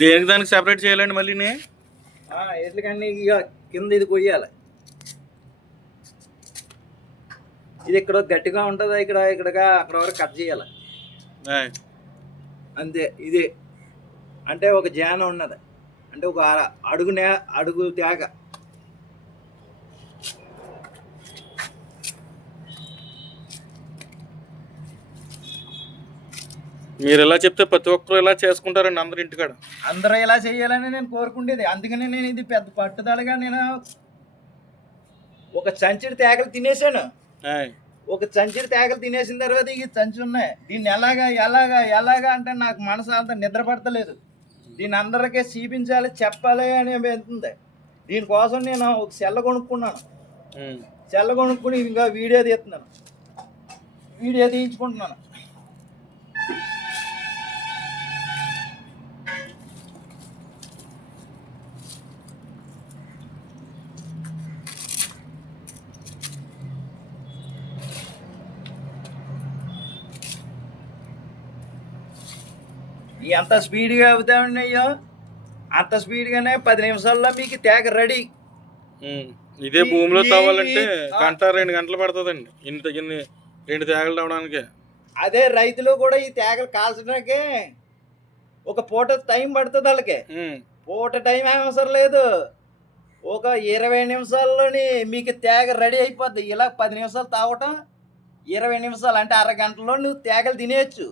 దేనికి దానికి సెపరేట్ చేయాలండి మళ్ళీ? ఎట్లకన్నీ ఇక కింద ఇది కొయ్యాలి. ఇది ఇక్కడ గట్టిగా ఉంటుంది, ఇక్కడగా అక్కడ వరకు కట్ చేయాలి అంతే. ఇదే అంటే ఒక జాన ఉన్నది, అంటే ఒక అడుగు తేగ. మీరు ఇలా చెప్తే ప్రతి ఒక్కరు ఇలా చేసుకుంటారండి అందరు ఇంటికాడ. అందరూ ఇలా చేయాలని నేను కోరుకుండేది. అందుకని నేను ఇది పెద్ద పట్టుదలగా నేను ఒక సంచిడి తేగలు తినేసాను. ఒక సంచిడి తేగలు తినేసిన తర్వాత ఈ సంచి ఉన్నాయి, దీన్ని ఎలాగా అంటే నాకు మనసు అంత నిద్ర పడతలేదు. దీన్ని అందరికీ చూపించాలి, చెప్పాలి అని వెళ్తుంది. దీనికోసం నేను ఒక సెల్ల కొనుక్కున్నాను. సెల్ల కొనుక్కుని ఇంకా వీడియో తీస్తున్నాను, వీడియో తీయించుకుంటున్నాను. ఎంత స్పీడ్గా అవుతామన్నాయో అంత స్పీడ్గానే 10 నిమిషాల్లో మీకు తేగ రెడీ. ఇదే భూమిలో తవ్వాలంటే గంట 2 గంటలు పడుతుందండి ఇన్ని 2 తేగలు తవ్వడానికి. అదే రైతులు కూడా ఈ తేగలు కాల్చడానికే ఒక పూట టైం పడుతుంది. వాళ్ళకి పూట టైం అవసరం లేదు, ఒక 20 నిమిషాల్లోని మీకు తేగ రెడీ అయిపోద్ది. ఇలా 10 నిమిషాలు తాగటం, 20 నిమిషాలు అంటే అరగంటలో నువ్వు తేగలు తినేయచ్చు.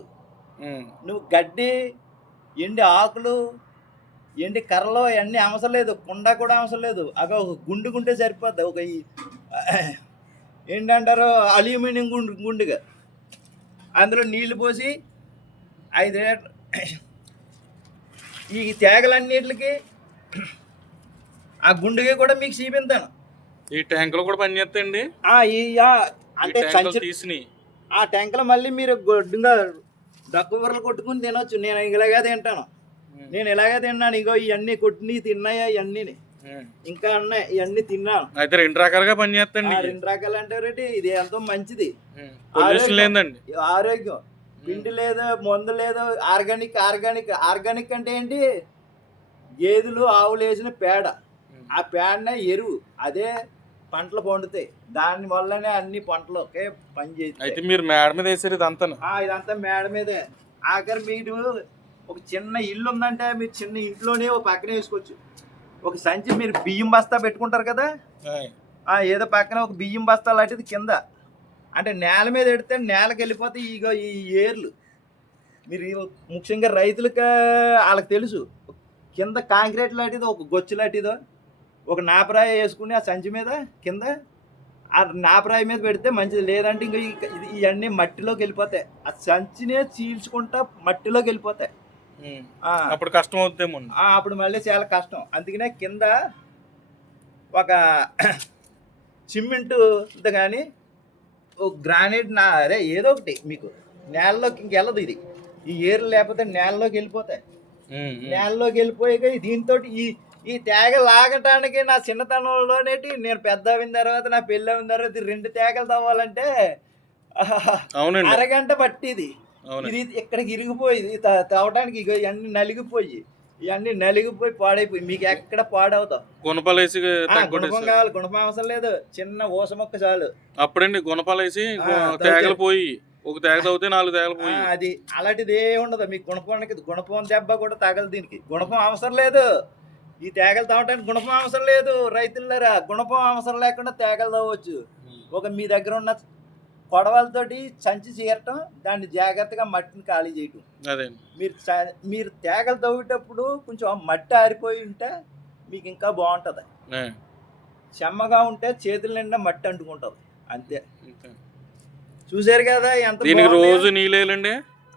నువ్వు గడ్డి, ఎండి ఆకులు, ఎండి కర్రలు అన్నీ అవసరం లేదు, కుండ కూడా అవసరం లేదు. అగ ఒక గుండుకుంటే సరిపోద్ది. ఒక ఏంటంటారు అల్యూమినియం గుండుగా అందులో నీళ్లు పోసి 5 లీటర్ ఈ తేగలన్నిటికి ఆ గుండుగా కూడా మీకు చూపించాను. ఈ ట్యాంకులు కూడా పనిచేస్తాయండి. అంటే ఆ ట్యాంకులు మళ్ళీ మీరు గొడ్డుగా దక్కుబుర్రలు కొట్టుకుని తినొచ్చు. నేను ఇలాగే తింటాను, నేను ఇలాగే తిన్నాను. ఇగో ఇవన్నీ కొట్టినవి తిన్నాయా, ఇవన్నీ ఇంకా ఉన్నాయి, ఇవన్నీ తిన్నాను. అయితే 2 రకాలుగా పనిచేస్తాండి. 2 రకాలు అంటే ఇది ఎంతో మంచిది. ఆరోగ్యం, పిండి లేదు, మందు లేదు, ఆర్గానిక్ అంటే ఏంటి? గేదెలు ఆవులు వేసిన పేడ, ఆ పేడనే ఎరువు, అదే పంటలు పండుతాయి. దాని వల్లనే అన్ని పంటలు పని చేస్తాయి. అయితే మీరు మేడ మీద వేసారు ఇదంతా? ఇదంతా మేడ మీదే. ఆఖరి మీరు ఒక చిన్న ఇల్లు ఉందంటే మీరు చిన్న ఇంట్లోనే ఒక పక్కన వేసుకోవచ్చు. ఒక సంచి మీరు బియ్యం బస్తా పెట్టుకుంటారు కదా, ఏదో పక్కన ఒక బియ్యం బస్తా లాంటిది కింద, అంటే నేల మీద పెడితే నేలకు వెళ్ళిపోతాయి ఇగో ఈ ఏర్లు. మీరు ముఖ్యంగా రైతులకి వాళ్ళకి తెలుసు, కింద కాంక్రీట్ లాంటిది ఒక గొచ్చు లాంటిదో ఒక నాపరాయి వేసుకుని ఆ సంచి మీద కింద ఆ నాపరాయి మీద పెడితే మంచిది. లేదంటే ఇంకా ఇవన్నీ మట్టిలోకి వెళ్ళిపోతాయి, ఆ సంచినే చీల్చుకుంటా మట్టిలోకి వెళ్ళిపోతాయి. అప్పుడు కష్టం అవుతుందేమో. అప్పుడు మళ్ళీ చాలా కష్టం. అందుకనే కింద ఒక సిమెంట్ కానీ ఒక గ్రానైట్ అదే ఏదో ఒకటి మీకు నేలలోకి ఇంకెళ్ళదు. ఇది ఈ ఏర్లు లేకపోతే నేలలోకి వెళ్ళిపోతాయి. నేలలోకి వెళ్ళిపోయాక దీంతో ఈ తేగ లాగటానికి నా చిన్నతనంలోనేటి నేను పెద్ద అయిన తర్వాత, నా పెళ్ళి అయిన తర్వాత 2 తేగలు తవ్వాలంటే అరగంట పట్టిది. ఇది ఇక్కడికి ఇరిగిపోయింది తవ్వటానికి. ఇవన్నీ నలిగిపోయి పాడైపోయి మీకు ఎక్కడ పాడవుతావు. గుణపం కావాలి, గుణపం అవసరం లేదు, చిన్న ఊస మొక్క చాలు. అప్పుడండి గుణపాలేసి తేగలు పోయి ఒక తేగ తవ్వితే 4 తేగలు పోయి. అది అలాంటిది ఏ ఉండదు మీకు. గుణపం దెబ్బ కూడా తగలదు దీనికి. గుణపం అవసరం లేదు, ఈ తేగలు తవ్వటానికి గుణపం అవసరం లేదు. రైతులరా, గుణపం అవసరం లేకుండా తేగలు తవ్వచ్చు. ఒక మీ దగ్గర ఉన్న కొడవలతోటి సంచి చీరటం, దాన్ని జాగ్రత్తగా మట్టిని ఖాళీ చేయటం. మీరు తేగలు తవ్వేటప్పుడు కొంచెం మట్టి ఆరిపోయి ఉంటే మీకు ఇంకా బాగుంటుంది. చెమ్మగా ఉంటే చేతుల నిండా మట్టి అంటుకుంటుంది అంతే. చూసారు కదా ఎంత. రోజు నీళ్ళేలండి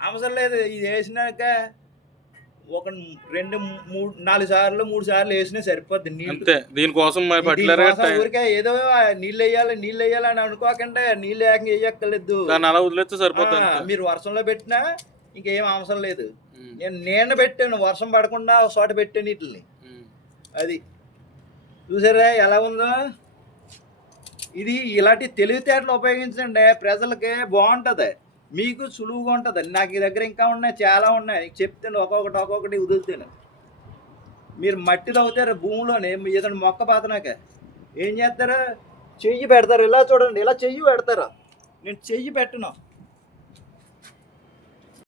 అవసరం లేదు. ఇది వేసినాక ఒక 2, 3, 4 సార్లు 3 సార్లు వేసినా సరిపోద్ది నీళ్ళు. దీనికోసం ఊరికే ఏదో నీళ్ళు వేయాలి అని అనుకోకుండా నీళ్ళు ఏకంగా వేయక్కర్లేదు, సరిపోతుంది. మీరు వర్షంలో పెట్టినా ఇంకేం అవసరం లేదు. నేను పెట్టాను వర్షం పడకుండా ఒక చోట పెట్టాను వీటిని. అది చూసారా ఎలా ఉందో. ఇది ఇలాంటి తెలివితేటలు ఉపయోగించండి, ప్రజలకి బాగుంటుంది, మీకు సులువుగా ఉంటుంది. నాకు ఈ దగ్గర ఇంకా ఉన్నాయి, చాలా ఉన్నాయి, చెప్తాను ఒక్కొక్కటి వదులుతాను. మీరు మట్టి తవ్వుతారు భూమిలోనే ఏదైనా మొక్క పాతనాక ఏం చేస్తారు, చెయ్యి పెడతారు. ఇలా చూడండి, ఇలా చెయ్యి పెడతారు. నేను చెయ్యి పెట్టను,